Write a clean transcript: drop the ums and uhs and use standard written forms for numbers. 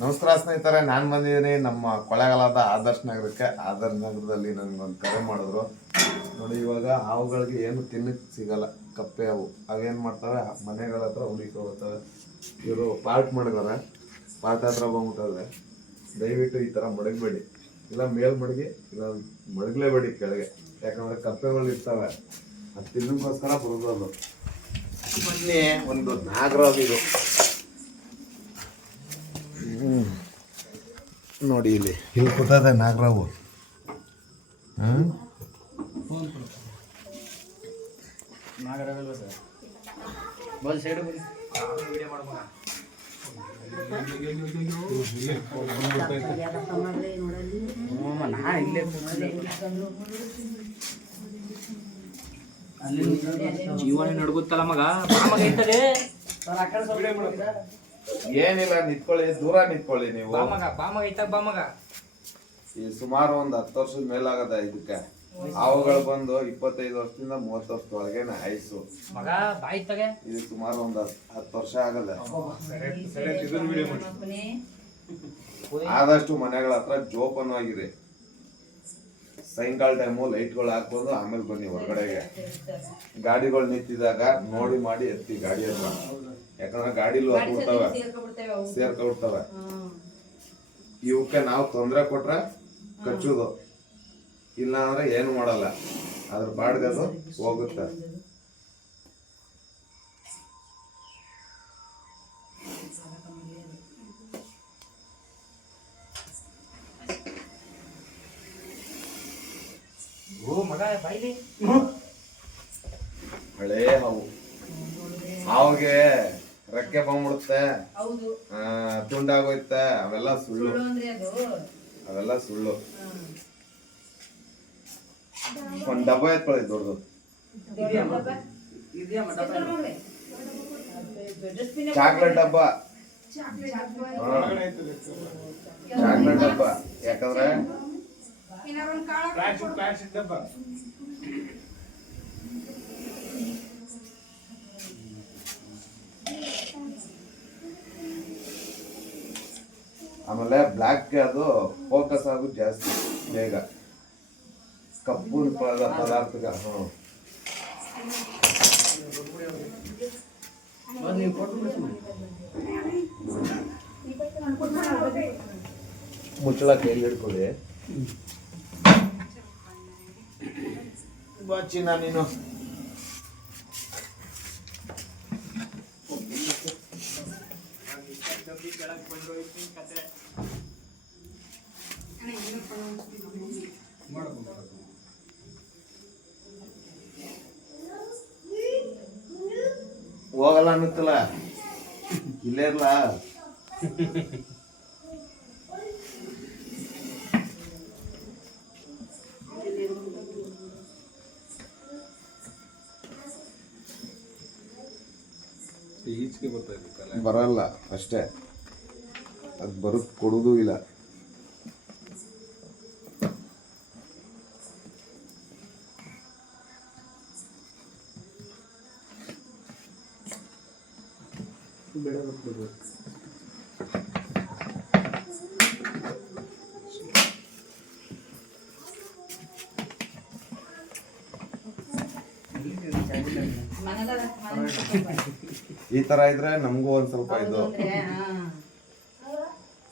ನಮಸ್ಕಾರ ಸ್ನೇಹಿತರೆ, ನಾನು ಬಂದಿದ್ದೀನಿ ನಮ್ಮ ಕೊಳ್ಳೇಗಾಲದ ಆದರ್ಶ ನಗರಕ್ಕೆ. ಆದರ್ಶ ನಗರದಲ್ಲಿ ನನಗೊಂದು ಕರೆ ಮಾಡಿದ್ರು ನೋಡಿ. ಇವಾಗ ಹಾವುಗಳಿಗೆ ಏನು ತಿನ್ನಕ್ಕೆ ಸಿಗಲ್ಲ, ಕಪ್ಪೆ ಹಾವು. ಅವೇನು ಮಾಡ್ತವೆ, ಮನೆಗಳ ಹತ್ರ ಹುಡುಕೋತವೆ. ಇವರು ಪಾರ್ಟ್ ಮಾಡಿದ್ದಾರೆ, ಪಾರ್ಟ್ ಹತ್ರ ಬಂದ್ಬಿಟ್ಟವೆ. ದಯವಿಟ್ಟು ಈ ಥರ ಮಡಗಬೇಡಿ, ಇಲ್ಲ ಮೇಲ್ ಮಡಗಿ, ಇಲ್ಲ ಮಡಗಲೇಬೇಡಿ ಕೆಳಗೆ. ಯಾಕಂದರೆ ಕಪ್ಪೆಗಳು ಇರ್ತವೆ, ಅದು ತಿನ್ನೋಕ್ಕೋಸ್ಕರ ಬರೋದು. ಮೊನ್ನೆ ಒಂದು ನಾಗರಾಜ್ ಇದು ನೋಡಿ, ಇಲ್ಲಿ ಕೂತದೆ ನಾಗರಾವು. ಜೀವನ ನಡ್ಗುತ್ತಲ್ಲ ಮಗ. ಏನಿಲ್ಲ, ನಿಂತ್ಕೊಳ್ಳಿ, ದೂರ ನಿಂತ್ಕೊಳ್ಳಿ ನೀವು. ಈ ಸುಮಾರು ಒಂದು 10 ವರ್ಷದ ಮೇಲಾಗದ ಇದಕ್ಕೆ. ಹಾವುಗಳು ಬಂದು 25 ವರ್ಷದಿಂದ 30 ವರ್ಷದೊಳಗೆ ಆಯ್ಸು ಮಗ ಬಾಯಿ ತಗೆ. ಇದು ಸುಮಾರು ಒಂದು 10 ವರ್ಷ ಆಗಲ್ಲ. ಆದಷ್ಟು ಮನೆಗಳ ಹತ್ರ ಜೋಪಾನವಾಗಿರಿ. ಸಾಯಂಕಾಲ ಟೈಮು ಲೈಟ್ಗಳು ಹಾಕೊಂಡು ಆಮೇಲೆ ಬನ್ನಿ ಹೊರಗಡೆಗೆ. ಗಾಡಿಗಳು ನಿಂತಿದಾಗ ನೋಡಿ ಮಾಡಿ ಎತ್ತಿ ಗಾಡಿ ಹತ್ರ. ಯಾಕಂದ್ರೆ ಗಾಡಿಲು ಹತ್ಬಿಡ್ತವೆ, ಸೇರ್ಕೊಬಿಡ್ತವೆ. ಇವಕ್ಕೆ ನಾವು ತೊಂದರೆ ಕೊಟ್ರೆ ಕಚ್ಚೋದು, ಇಲ್ಲ ಅಂದ್ರೆ ಏನು ಮಾಡಲ್ಲ, ಅದ್ರ ಬಾಡ್ಗದು ಹೋಗುತ್ತೆ. ಹಳೇ ಹಾವು, ಹಾವಿಗೆ ರೆಕ್ಕೆ ಬಂದ್ಬಿಡುತ್ತೆ, ತುಂಡಾಗೋಯ್ತೆ. ಅವೆಲ್ಲ ಸುಳ್ಳು, ಅವೆಲ್ಲ ಸುಳ್ಳು. ಒಂದ್ ಡಬ್ಬ ಎತ್ಕೊಳ್ಳಿ ದೊಡ್ಡದು. ಚಾಕ್ಲೇಟ್ ಡಬ್ಬ, ಚಾಕ್ಲೇಟ್ ಡಬ್ಬ. ಯಾಕಂದ್ರೆ ಆಮೇಲೆ ಬ್ಲ್ಯಾಕ್ಗೆ ಅದು ಫೋಕಸ್ ಆಗೋದು ಜಾಸ್ತಿ ಬೇಗ, ಕಪ್ಪು ಪದಾರ್ಥಗ. ಮುಚ್ಚಳ ಕೈಲಿ ಹಿಡ್ಕೊಳ್ಳಿ. ಚಿನ್ನ ನೀನು ಹೋಗಲ್ಲ ಅನ್ನತ್ತಲ್ಲ, ಇಲ್ಲೇ ಇರ್ಲ. ಬರಲ್ಲ ಅಷ್ಟೇ, ಅದು ಬರೋಕ್ ಕೊಡುವುದೂ ಇಲ್ಲ. ಈ ತರ ಇದ್ರೆ ನಮಗೂ ಒಂದ್ ಸ್ವಲ್ಪ ಇದು